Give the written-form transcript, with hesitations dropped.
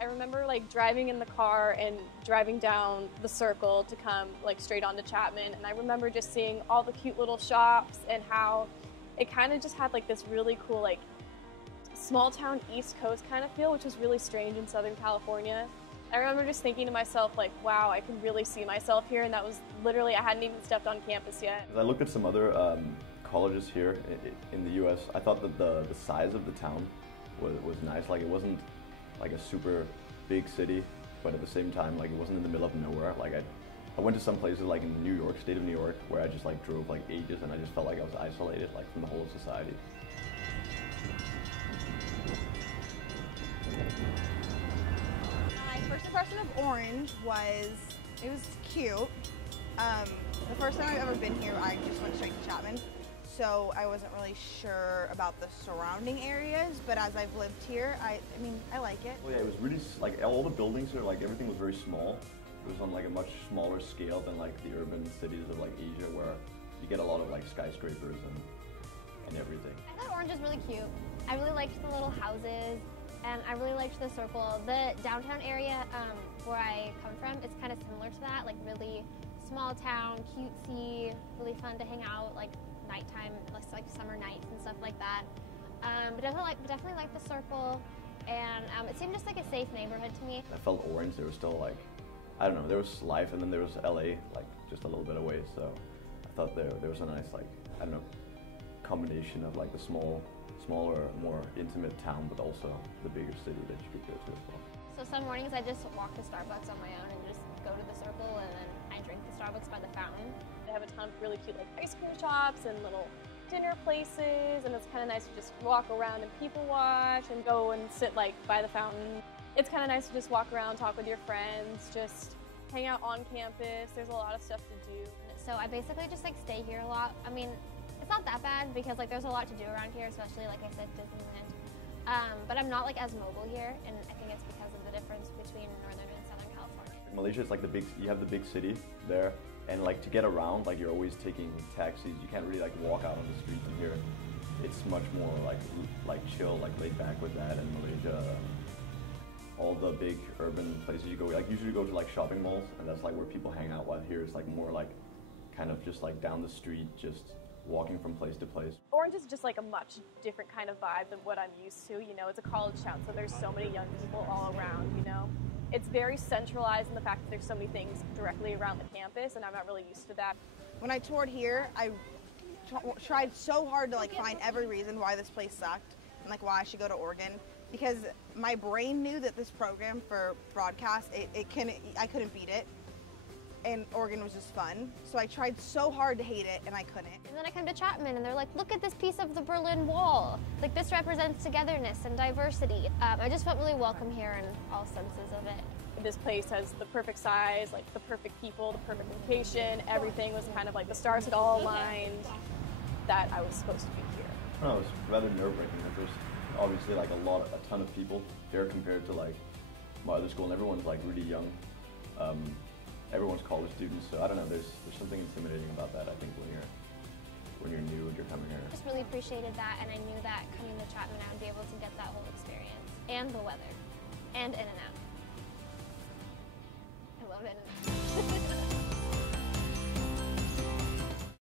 I remember like driving in the car and driving down the circle to come like straight onto Chapman, and I remember just seeing all the cute little shops and how it kind of just had like this really cool like small town East Coast kind of feel, which was really strange in Southern California. I remember just thinking to myself like, wow, I can really see myself here, and that was literally, I hadn't even stepped on campus yet. As I look at some other colleges here in the U.S., I thought that the size of the town was nice. Like, it wasn't like a super big city, but at the same time, like, it wasn't in the middle of nowhere. Like, I went to some places like in New York, state of New York, where I just like drove like ages, and I just felt like I was isolated like from the whole of society. My first impression of Orange was, it was cute. The first time I've ever been here, I just went straight to Chapman. So I wasn't really sure about the surrounding areas, but as I've lived here, I mean, I like it. Well, yeah, it was really, like, all the buildings here, like, everything was very small. It was on, like, a much smaller scale than, like, the urban cities of, like, Asia, where you get a lot of, like, skyscrapers and everything. I thought Orange was really cute. I really liked the little houses, and I really liked the circle. The downtown area where I come from, it's kind of similar to that, like, really small town, cutesy, really fun to hang out, like, nighttime, like summer nights and stuff like that. But definitely like the circle, and it seemed just like a safe neighborhood to me. I felt Orange. There was still like, I don't know, there was life, and then there was LA, like just a little bit away. So I thought there was a nice, like, I don't know, combination of like the smaller, more intimate town, but also the bigger city that you could go to as well. So some mornings I just walk to Starbucks on my own and just go to the circle, and then I drink the Starbucks by the fountain. They have a ton of really cute like ice cream shops and little dinner places, and it's kind of nice to just walk around and people watch and go and sit like by the fountain. It's kind of nice to just walk around, talk with your friends, just hang out on campus. There's a lot of stuff to do. So I basically just like stay here a lot. I mean, it's not that bad because like there's a lot to do around here, especially like I said, Disneyland. But I'm not like as mobile here, and I think it's because of the difference between Northern and Southern California. Malaysia is like you have the big city there, and like to get around, like you're always taking taxis. You can't really like walk out on the street from here. It's much more like chill, like laid back with that. And Malaysia, all the big urban places you go, like usually go to like shopping malls, and that's like where people hang out. While here it's like more like kind of just like down the street, just walking from place to place. Orange is just like a much different kind of vibe than what I'm used to. You know, it's a college town, so there's so many young people all around, you know. It's very centralized in the fact that there's so many things directly around the campus, and I'm not really used to that. When I toured here, I tried so hard to like find every reason why this place sucked and like why I should go to Oregon, because my brain knew that this program for broadcast, I couldn't beat it. And Oregon was just fun. So I tried so hard to hate it, and I couldn't. And then I come to Chapman, and they're like, look at this piece of the Berlin Wall. Like, this represents togetherness and diversity. I just felt really welcome here in all senses of it. This place has the perfect size, like the perfect people, the perfect location. Everything was kind of like the stars had all aligned that I was supposed to be here. I don't know, it was rather nerve-wracking. There's obviously like a ton of people here compared to like my other school, and everyone's like really young. Everyone's college students, so I don't know, there's something intimidating about that, I think, when you're new and you're coming here. I just really appreciated that, and I knew that coming to Chapman I would be able to get that whole experience, and the weather, and In-N-Out.